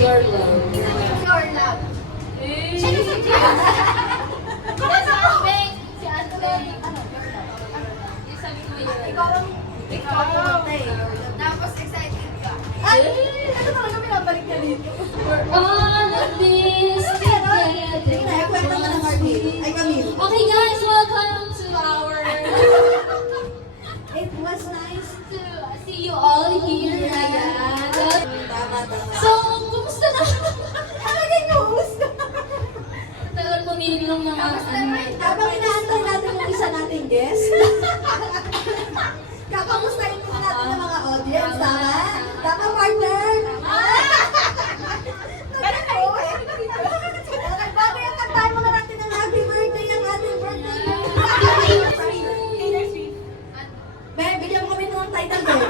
Your love. Your love. Siya na si Jess. Si Anthony. Ano? Your love. Yung sabi ko yun. Ikaw ang tapos excited ka. Ay! Ano talaga pinabalik ka dito? For all of this together. Ay, kwento mo ng Martin. Ay, Camille. Okay guys, welcome to our... It was nice to see you all here. Ayan. Tama. So, kumusta na? Talaga yung host. Tagal puminom ng mga Habang inaantay natin yung isa nating guest. Kapamustahin muna natin ng mga audience, tama? Tama, partner? Tama kayo. Bago yung kantahin mga natin ng happy birthday ang ating birthday. Taylor Swift. May, bigyan mo kami ng title girl.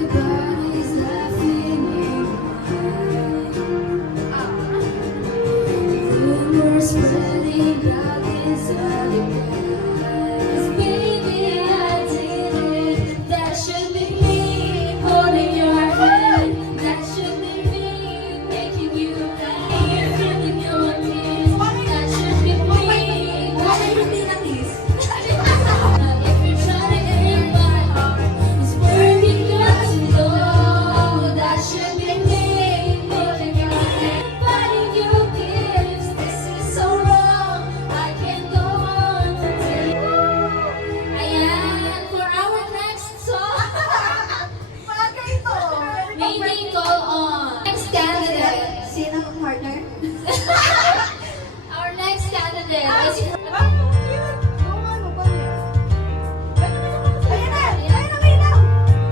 Everybody's laughing rumors spreading out inside the guys. Baby, I did it. That should be me holding your hand. That should be me making you happy. Feeling your kiss. That should be me. Bakit hindi na kiss? If you're trying to get my heart, it's working good to know. That should be me holding your hand. Buying you gifts. This is so wrong. I can't go on until. Ayan, for our next song, Bagay ito. maybe call on. Next candidate. Sino ang partner? Our next candidate is.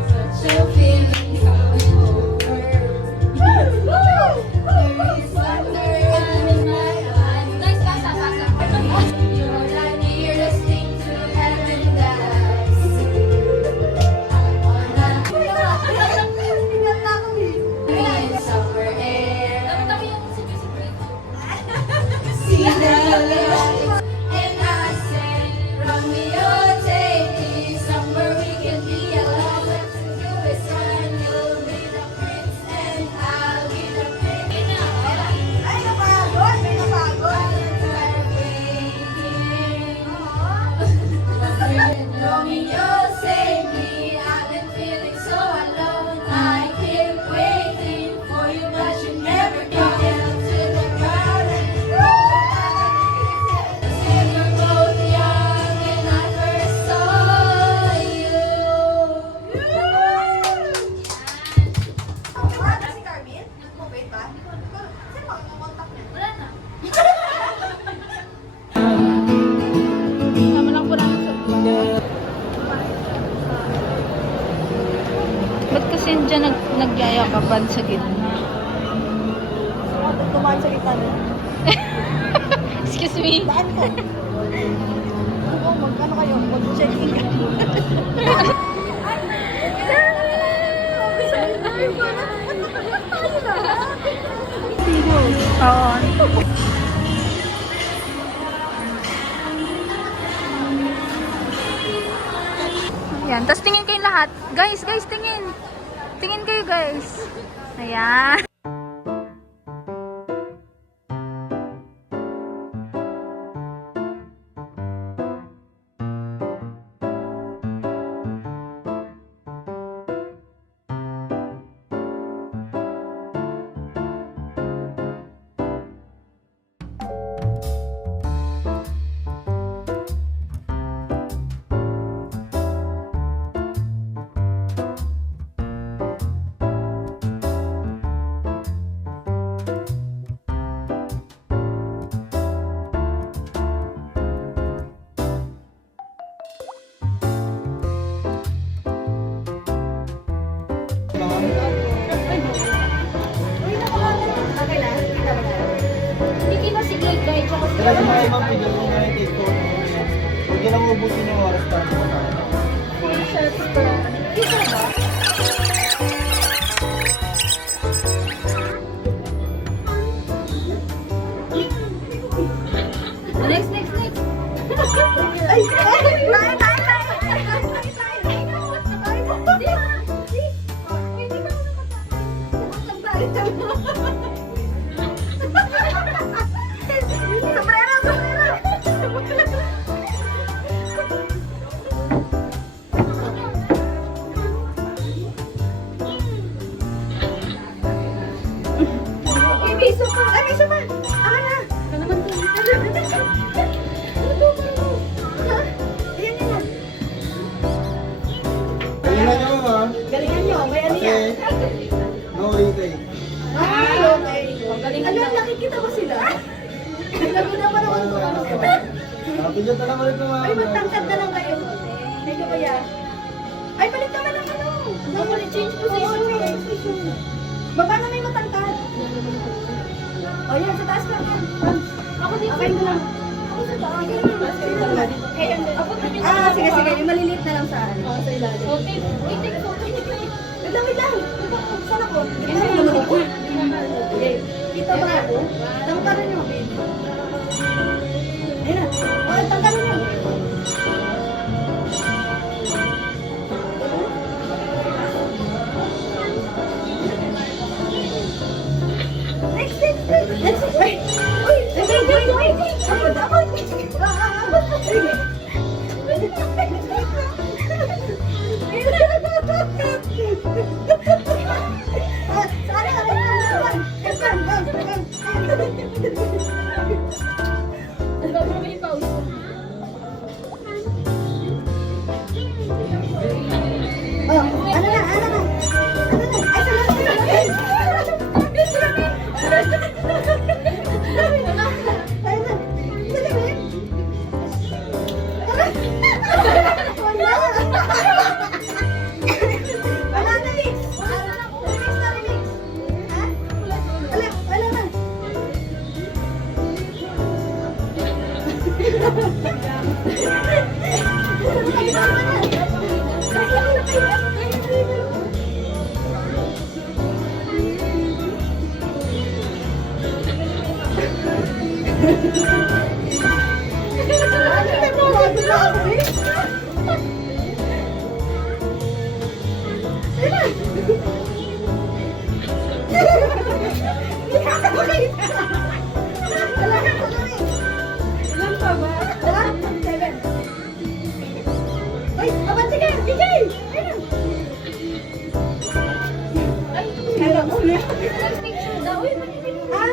Such a feeling coming over. There is wonder in my eyes. Next, pasa. You're the nearest thing to heaven that I see. I wanna be in summer air. See the lights, and Ba't kasi dyan nagyayakapan sa gitna? Tumaan sa gitna na. Excuse me. Daan ko. Ano kayo? Mag-checking ka. Oo. Ayan. Tapos tingin kayo lahat. Guys, tingin. Tingin kayo, guys. Ayan. Hindi na sige, guys. Tsaka si Kaya mga ibang video kung may take photo mo na yan. Huwag nyo lang ubusin yung oras para sa mga. shots per. Kita ba? Next. Ay! Isa pa! Ano na? Galingan nyo ha. Galingan nyo, may ano Kasi, yan? no retake. Ay, okay. Ano, nakikita ba sila? Naguna pa naman ito. Nakapilot na lang ulit ng mga. Ay, magtangkad na lang kayo. Medyo kaya. Ay, palit naman ang ano. Change position. Baba na may matangkad. O yan, sa taas lang yan. Ako dito. Okay mo lang. Ako sa taas. Sige. Yung maliliit na lang sa ano. Sa ilalim. Wait lang. Saan ako? Kita ba ako? Tangkaran nyo. Ayun na. O, tangkaran nyo. Next. Wait.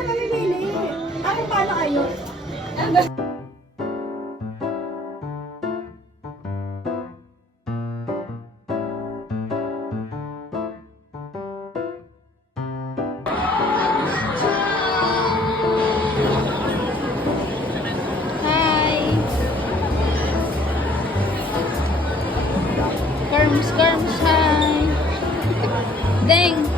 Mamimili. Ako paano kayo? Hi! Germs, hi! Deng.